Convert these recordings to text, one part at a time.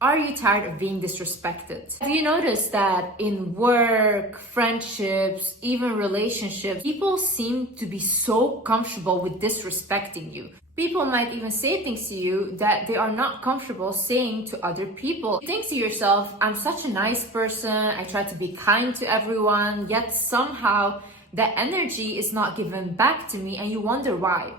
Are you tired of being disrespected? Have you noticed that in work, friendships, even relationships, people seem to be so comfortable with disrespecting you? People might even say things to you that they are not comfortable saying to other people. You think to yourself, I'm such a nice person, I try to be kind to everyone, yet somehow that energy is not given back to me, and you wonder why.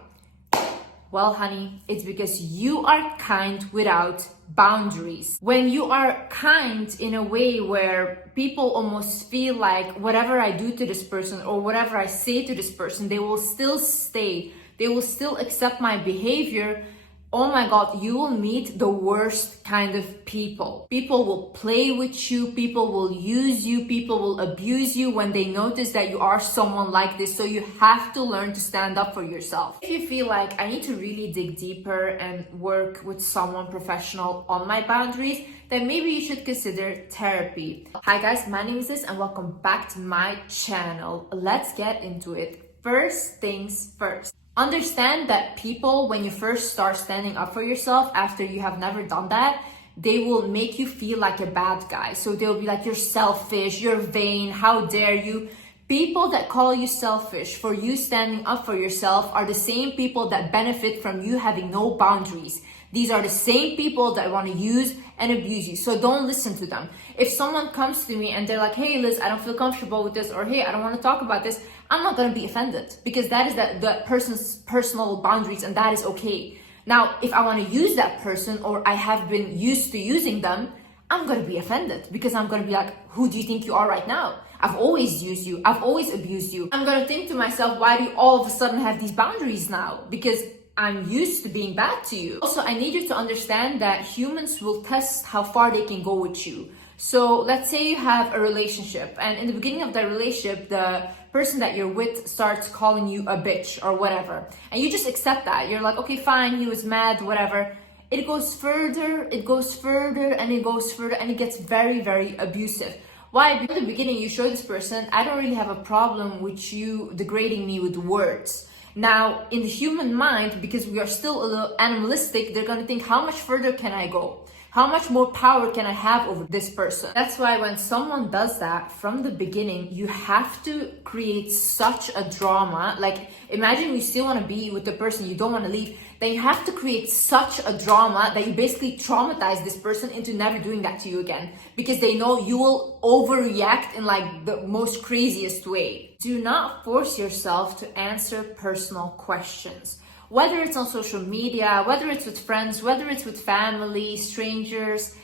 Well, honey, it's because you are kind without boundaries. When you are kind in a way where people almost feel like whatever I do to this person or whatever I say to this person, they will still stay. They will still accept my behavior. Oh my God, you will meet the worst kind of people. People will play with you, people will use you, people will abuse you when they notice that you are someone like this. So you have to learn to stand up for yourself. If you feel like I need to really dig deeper and work with someone professional on my boundaries, then maybe you should consider therapy. Hi guys, my name is Liz and welcome back to my channel. Let's get into it. First things first. Understand that people, when you first start standing up for yourself after you have never done that, they will make you feel like a bad guy. So they'll be like, you're selfish, you're vain, how dare you? People that call you selfish for you standing up for yourself are the same people that benefit from you having no boundaries. These are the same people that want to use and abuse you. So don't listen to them. If someone comes to me and they're like, hey Liz, I don't feel comfortable with this, or hey, I don't want to talk about this, I'm not going to be offended because that is the person's personal boundaries and that is okay. Now, if I want to use that person or I have been used to using them, I'm going to be offended because I'm going to be like, who do you think you are right now? I've always used you. I've always abused you. I'm going to think to myself, why do you all of a sudden have these boundaries now? Because I'm used to being bad to you. Also, I need you to understand that humans will test how far they can go with you. So let's say you have a relationship and in the beginning of that relationship, the person that you're with starts calling you a bitch or whatever. And you just accept that. You're like, okay, fine, he was mad, whatever. It goes further, it goes further, and it goes further, and it gets very, very abusive. Why? Because in the beginning, you show this person, I don't really have a problem with you degrading me with words. Now, in the human mind, because we are still a little animalistic, they're going to think, how much further can I go? How much more power can I have over this person? That's why when someone does that from the beginning, you have to create such a drama. Like, imagine you still want to be with the person, you don't want to leave. Then you have to create such a drama that you basically traumatize this person into never doing that to you again. Because they know you will overreact in like the most craziest way. Do not force yourself to answer personal questions. Whether it's on social media, whether it's with friends, whether it's with family, strangers,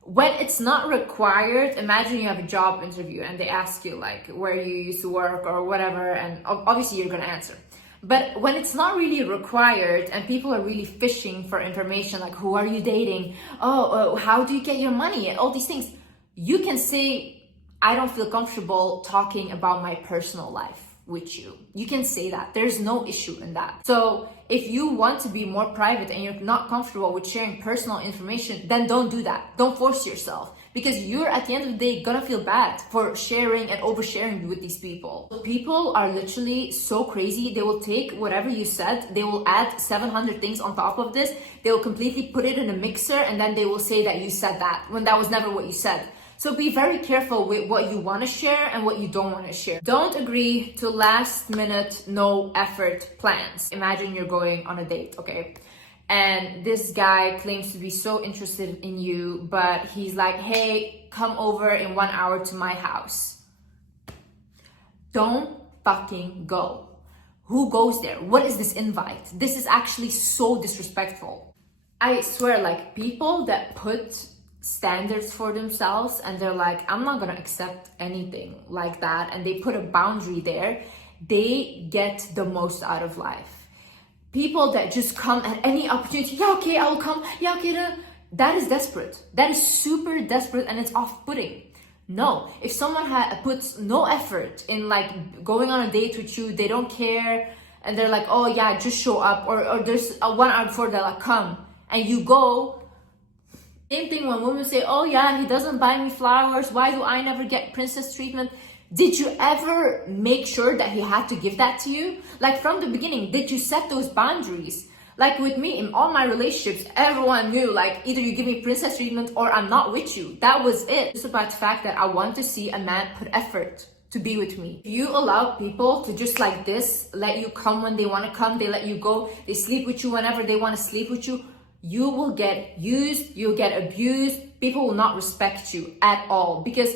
when it's not required. Imagine you have a job interview and they ask you like where you used to work or whatever, and obviously you're gonna answer. But when it's not really required and people are really fishing for information like who are you dating? How do you get your money? And all these things, you can say, I don't feel comfortable talking about my personal life with you. You can say that. There's no issue in that. So if you want to be more private and you're not comfortable with sharing personal information, then don't do that. Don't force yourself, because you're at the end of the day gonna feel bad for sharing and oversharing with these people. People are literally so crazy. They will take whatever you said, they will add 700 things on top of this, they will completely put it in a mixer, and then they will say that you said that when that was never what you said. So be very careful with what you want to share and what you don't want to share. Don't agree to last minute, no effort plans. Imagine you're going on a date, okay? And this guy claims to be so interested in you, but he's like, hey, come over in 1 hour to my house. Don't fucking go. Who goes there? What is this invite? This is actually so disrespectful. I swear, like, people that put standards for themselves and they're like, I'm not gonna accept anything like that, and they put a boundary there, they get the most out of life. People that just come at any opportunity, yeah, okay, I'll come, yeah, okay, that is desperate. That is super desperate, and it's off-putting. No, if someone puts no effort in like going on a date with you, they don't care, and they're like, oh yeah, just show up, or there's a 1 hour before they're like, come, and you go. Same thing when women say, oh yeah, he doesn't buy me flowers, why do I never get princess treatment? Did you ever make sure that he had to give that to you? Like from the beginning, did you set those boundaries? Like with me, in all my relationships, everyone knew, like, either you give me princess treatment or I'm not with you. That was it. It's about the fact that I want to see a man put effort to be with me. If you allow people to just like this, let you come when they want to come, they let you go, they sleep with you whenever they want to sleep with you, you will get used, you'll get abused, people will not respect you at all. Because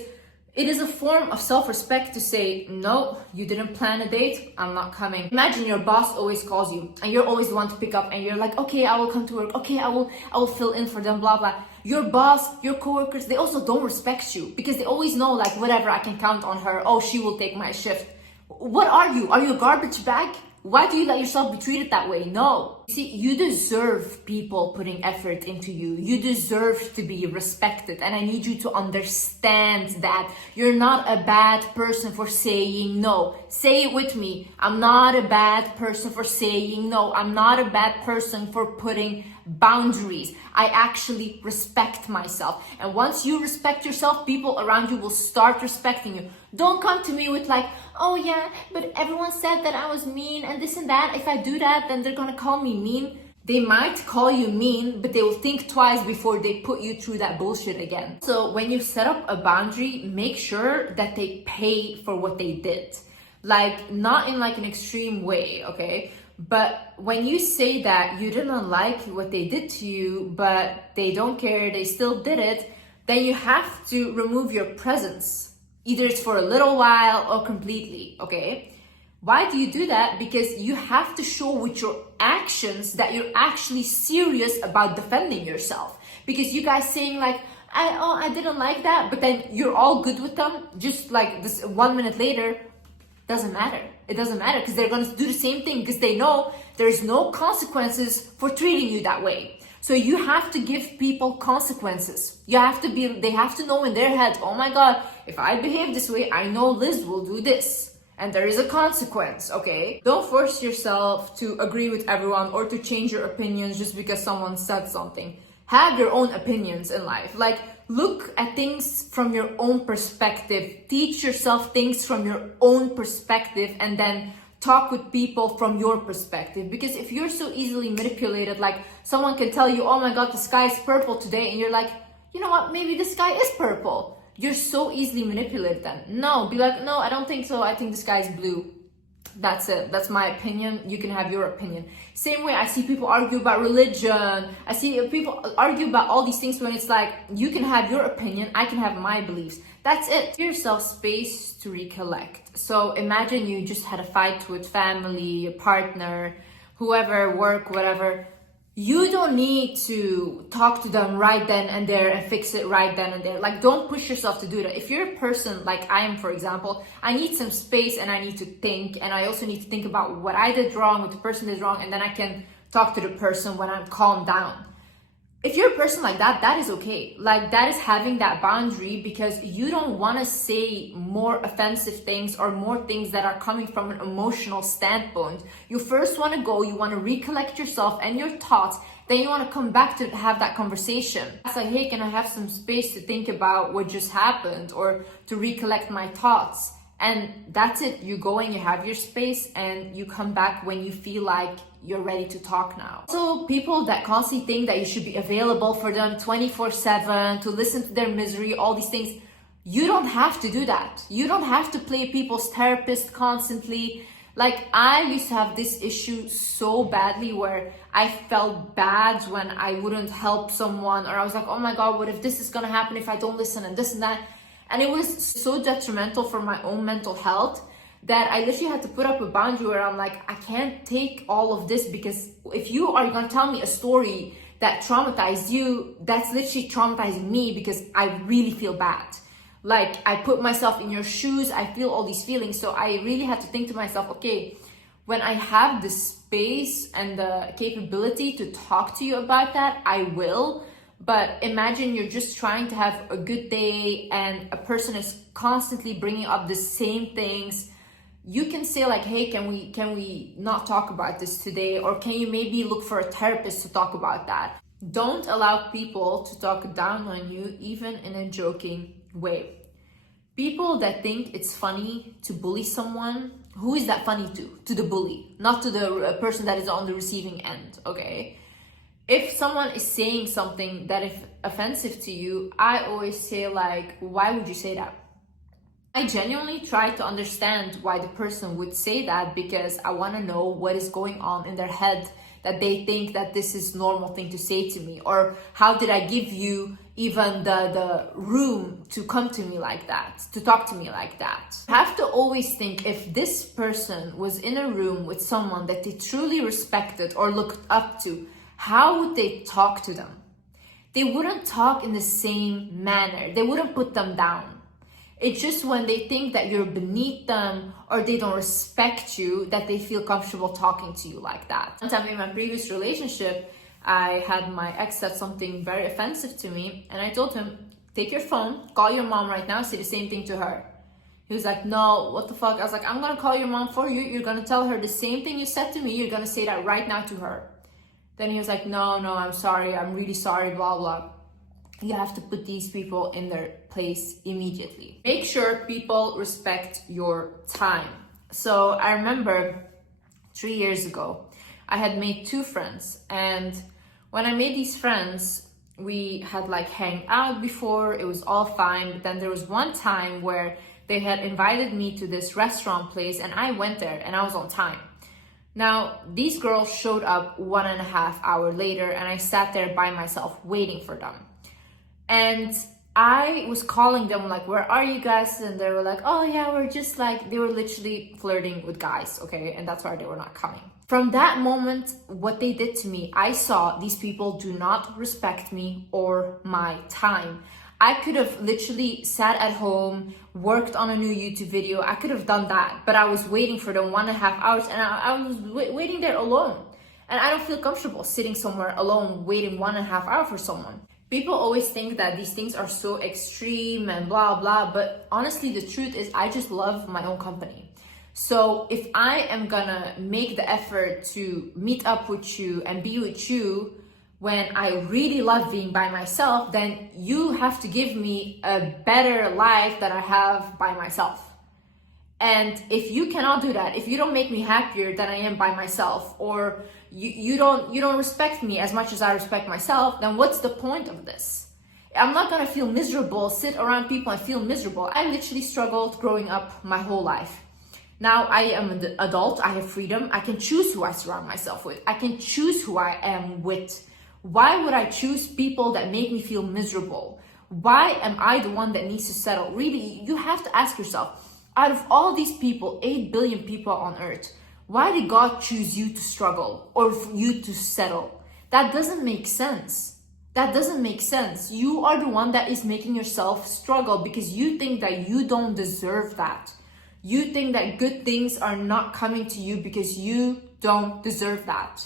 it is a form of self-respect to say, no, you didn't plan a date, I'm not coming. Imagine your boss always calls you and you're always the one to pick up and you're like, okay, I will come to work, okay, I will fill in for them, blah, blah. Your boss, your coworkers, they also don't respect you because they always know, like, whatever, I can count on her, oh, she will take my shift. What are you? Are you a garbage bag? Why do you let yourself be treated that way? No. See, you deserve people putting effort into you. You deserve to be respected. And I need you to understand that you're not a bad person for saying no. Say it with me. I'm not a bad person for saying no. I'm not a bad person for putting boundaries. I actually respect myself. And once you respect yourself, people around you will start respecting you. Don't come to me with like, oh yeah, but everyone said that I was mean and this and that. If I do that, then they're gonna call me mean. They might call you mean, but they will think twice before they put you through that bullshit again. So when you set up a boundary, make sure that they pay for what they did. Like, not in like an extreme way, okay? But when you say that you didn't like what they did to you, but they don't care, they still did it, then you have to remove your presence. Either it's for a little while or completely, okay? Why do you do that? Because you have to show with your actions that you're actually serious about defending yourself. Because you guys saying like, I didn't like that, but then you're all good with them, just like this 1 minute later, doesn't matter. It doesn't matter because they're going to do the same thing because they know there's no consequences for treating you that way. So you have to give people consequences. They have to know in their head, oh my God, if I behave this way, I know Liz will do this. And there is a consequence, okay? Don't force yourself to agree with everyone or to change your opinions just because someone said something. Have your own opinions in life. Like, look at things from your own perspective. Teach yourself things from your own perspective and then talk with people from your perspective. Because if you're so easily manipulated, like someone can tell you, oh my God, the sky is purple today, and you're like, you know what, maybe the sky is purple. You're so easily manipulated then. No, be like, no, I don't think so. I think the sky is blue. That's it. That's my opinion. You can have your opinion. Same way I see people argue about religion. I see people argue about all these things when it's like, you can have your opinion, I can have my beliefs. That's it. Give yourself space to recollect. So imagine you just had a fight with family, a partner, whoever, work, whatever. You don't need to talk to them right then and there and fix it right then and there. Like, don't push yourself to do that. If you're a person like I am, for example, I need some space and I need to think, and I also need to think about what I did wrong, what the person did wrong, and then I can talk to the person when I'm calmed down. If you're a person like that, that is okay. Like, that is having that boundary because you don't want to say more offensive things or more things that are coming from an emotional standpoint. You first want to go, you want to recollect yourself and your thoughts, then you want to come back to have that conversation. It's like, hey, can I have some space to think about what just happened or to recollect my thoughts? And that's it. You go and you have your space and you come back when you feel like you're ready to talk now. So people that constantly think that you should be available for them 24/7, to listen to their misery, all these things, you don't have to do that. You don't have to play people's therapist constantly. Like, I used to have this issue so badly where I felt bad when I wouldn't help someone, or I was like, oh my God, what if this is gonna happen if I don't listen and this and that. And it was so detrimental for my own mental health that I literally had to put up a boundary where I'm like, I can't take all of this, because if you are gonna tell me a story that traumatized you, that's literally traumatizing me because I really feel bad. Like, I put myself in your shoes, I feel all these feelings. So I really had to think to myself, okay, when I have the space and the capability to talk to you about that, I will. But imagine you're just trying to have a good day and a person is constantly bringing up the same things. You can say like, hey, can we not talk about this today? Or can you maybe look for a therapist to talk about that? Don't allow people to talk down on you, even in a joking way. People that think it's funny to bully someone who is that funny to? To the bully, not to the person that is on the receiving end, okay? If someone is saying something that is offensive to you, I always say like, why would you say that? I genuinely try to understand why the person would say that, because I want to know what is going on in their head that they think that this is normal thing to say to me, or how did I give you even the room to come to me like that, to talk to me like that. I have to always think, if this person was in a room with someone that they truly respected or looked up to, how would they talk to them? They wouldn't talk in the same manner. They wouldn't put them down. It's just when they think that you're beneath them or they don't respect you that they feel comfortable talking to you like that. One time in my previous relationship, I had my ex said something very offensive to me, and I told him, take your phone, call your mom right now, say the same thing to her. He was like, no, what the fuck? I was like, I'm gonna call your mom for you. You're gonna tell her the same thing you said to me. You're gonna say that right now to her. Then he was like, no, I'm sorry. I'm really sorry, blah, blah. You have to put these people in their place immediately. Make sure people respect your time. So I remember 3 years ago, I had made 2 friends. And when I made these friends, we had like hang out before, it was all fine. But then there was one time where they had invited me to this restaurant place and I went there and I was on time. Now, these girls showed up 1.5 hours later and I sat there by myself waiting for them. And I was calling them like, where are you guys? And they were like, oh yeah, we're just like, they were literally flirting with guys, okay? And that's why they were not coming. From that moment, what they did to me, I saw these people do not respect me or my time. I could have literally sat at home, worked on a new YouTube video. I could have done that, but I was waiting for them 1.5 hours and I was waiting there alone. And I don't feel comfortable sitting somewhere alone, waiting 1.5 hours for someone. People always think that these things are so extreme and blah, blah, but honestly, the truth is I just love my own company. So if I am gonna make the effort to meet up with you and be with you when I really love being by myself, then you have to give me a better life that I have by myself. And if you cannot do that, if you don't make me happier than I am by myself, or you don't respect me as much as I respect myself, then what's the point of this? I'm not gonna feel miserable, sit around people and feel miserable. I literally struggled growing up my whole life. Now I am an adult, I have freedom, I can choose who I surround myself with. I can choose who I am with. Why would I choose people that make me feel miserable? Why am I the one that needs to settle? Really, you have to ask yourself, out of all these people, 8 billion people on earth, why did God choose you to struggle or for you to settle? That doesn't make sense. That doesn't make sense. You are the one that is making yourself struggle because you think that you don't deserve that. You think that good things are not coming to you because you don't deserve that.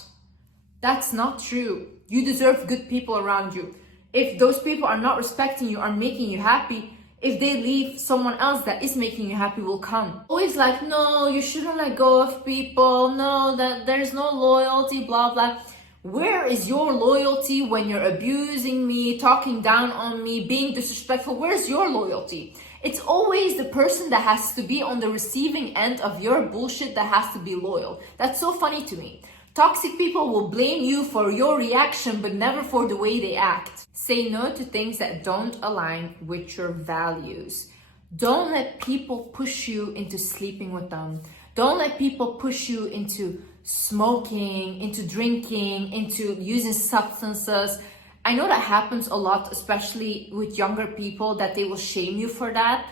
That's not true. You deserve good people around you. If those people are not respecting you, are making you happy, if they leave, someone else that is making you happy will come. Always like, no, you shouldn't let go of people. No, that there's no loyalty, blah, blah. Where is your loyalty when you're abusing me, talking down on me, being disrespectful? Where's your loyalty? It's always the person that has to be on the receiving end of your bullshit that has to be loyal. That's so funny to me. Toxic people will blame you for your reaction, but never for the way they act. Say no to things that don't align with your values. Don't let people push you into sleeping with them. Don't let people push you into smoking, into drinking, into using substances. I know that happens a lot, especially with younger people, that they will shame you for that.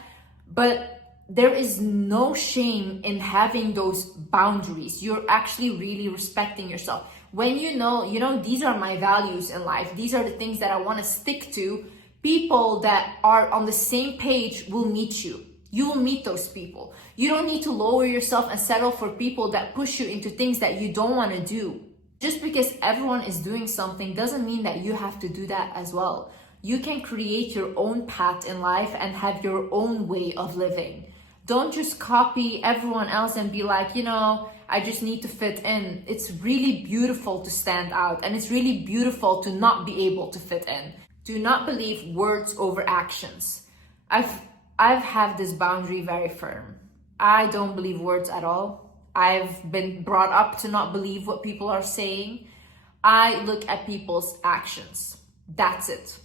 But there is no shame in having those boundaries. You're actually really respecting yourself. When you know, these are my values in life. These are the things that I want to stick to. People that are on the same page will meet you. You will meet those people. You don't need to lower yourself and settle for people that push you into things that you don't want to do. Just because everyone is doing something doesn't mean that you have to do that as well. You can create your own path in life and have your own way of living. Don't just copy everyone else and be like, I just need to fit in. It's really beautiful to stand out, and it's really beautiful to not be able to fit in. Do not believe words over actions. I've had this boundary very firm. I don't believe words at all. I've been brought up to not believe what people are saying. I look at people's actions. That's it.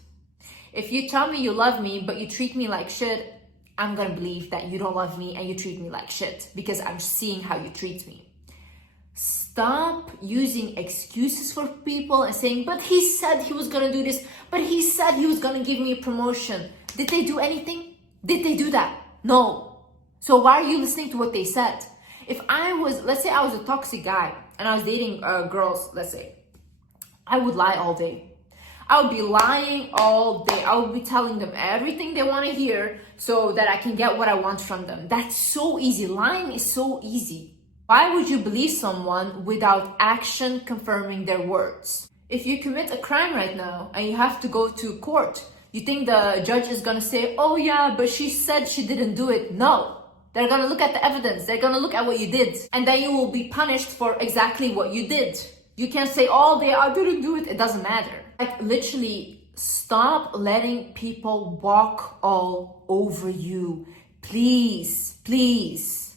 If you tell me you love me, but you treat me like shit, I'm gonna believe that you don't love me and you treat me like shit because I'm seeing how you treat me. Stop using excuses for people and saying, but he said he was gonna do this, but he said he was gonna give me a promotion. Did they do anything? Did they do that? No. So why are you listening to what they said? If I was, let's say I was a toxic guy and I was dating girls, let's say, I would lie all day. I would be lying all day. I would be telling them everything they want to hear so that I can get what I want from them. That's so easy. Lying is so easy. Why would you believe someone without action confirming their words? If you commit a crime right now and you have to go to court, you think the judge is gonna say, oh yeah, but she said she didn't do it? No. They're gonna look at the evidence. They're gonna look at what you did. And then you will be punished for exactly what you did. You can't say all day, I didn't do it. It doesn't matter. Like, literally, stop letting people walk all over you. Please, please.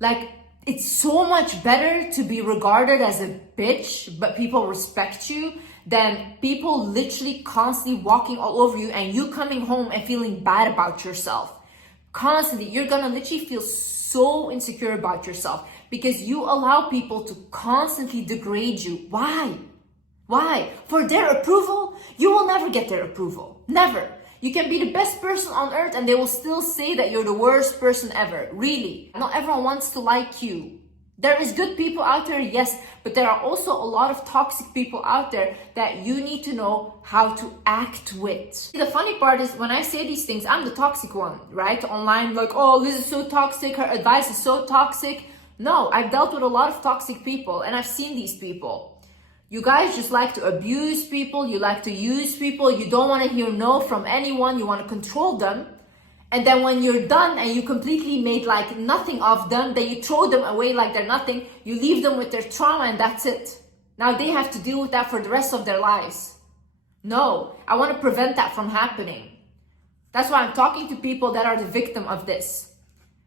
Like, it's so much better to be regarded as a bitch, but people respect you, than people literally constantly walking all over you and you coming home and feeling bad about yourself. Constantly, you're gonna literally feel so insecure about yourself because you allow people to constantly degrade you. Why? Why? For their approval? You will never get their approval. Never. You can be the best person on earth and they will still say that you're the worst person ever. Really. Not everyone wants to like you. There is good people out there, yes, but there are also a lot of toxic people out there that you need to know how to act with. The funny part is when I say these things, I'm the toxic one, right? Online, like, oh, Liz is so toxic, her advice is so toxic. No, I've dealt with a lot of toxic people and I've seen these people. You guys just like to abuse people, you like to use people, you don't want to hear no from anyone, you want to control them. And then when you're done and you completely made like nothing of them, then you throw them away like they're nothing, you leave them with their trauma and that's it. Now they have to deal with that for the rest of their lives. No, I want to prevent that from happening. That's why I'm talking to people that are the victim of this.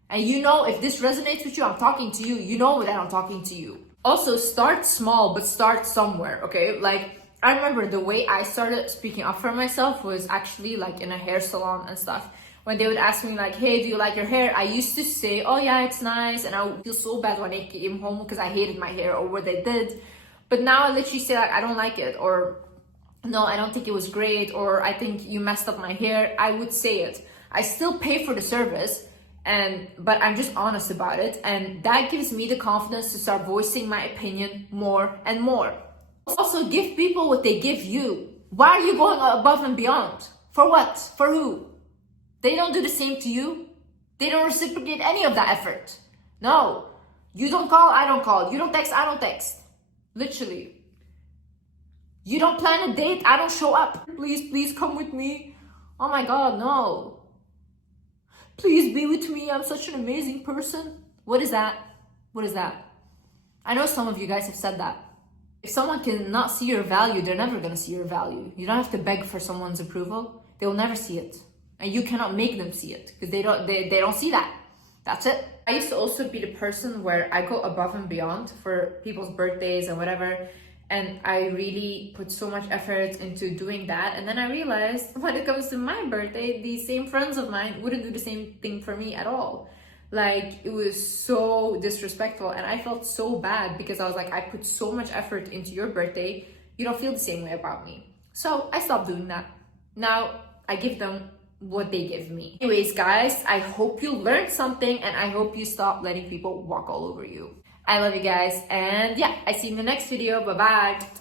And you know, if this resonates with you, I'm talking to you. You know that I'm talking to you. Also, start small, but start somewhere, okay? Like, I remember the way I started speaking up for myself was actually like in a hair salon and stuff. When they would ask me like, hey, do you like your hair? I used to say, oh yeah, it's nice. And I would feel so bad when I came home because I hated my hair or what they did. But now I literally say like, I don't like it, or no, I don't think it was great, or I think you messed up my hair. I would say it. I still pay for the service, but I'm just honest about it. And that gives me the confidence to start voicing my opinion more and more. Also, give people what they give you. Why are you going above and beyond? For what? For who? They don't do the same to you. They don't reciprocate any of that effort. No. You don't call, I don't call. You don't text, I don't text. Literally. You don't plan a date, I don't show up. Please, please come with me. Oh my God, no. Please be with me, I'm such an amazing person. What is that? What is that? I know some of you guys have said that. If someone cannot see your value, they're never gonna see your value. You don't have to beg for someone's approval. They will never see it. And you cannot make them see it because they don't see that. That's it. I used to also be the person where I go above and beyond for people's birthdays and whatever. And I really put so much effort into doing that. And then I realized when it comes to my birthday, these same friends of mine wouldn't do the same thing for me at all. Like, it was so disrespectful. And I felt so bad because I was like, I put so much effort into your birthday. You don't feel the same way about me. So I stopped doing that. Now I give them what they give me. Anyways, guys, I hope you learned something and I hope you stop letting people walk all over you. I love you guys, and yeah, I see you in the next video. Bye bye.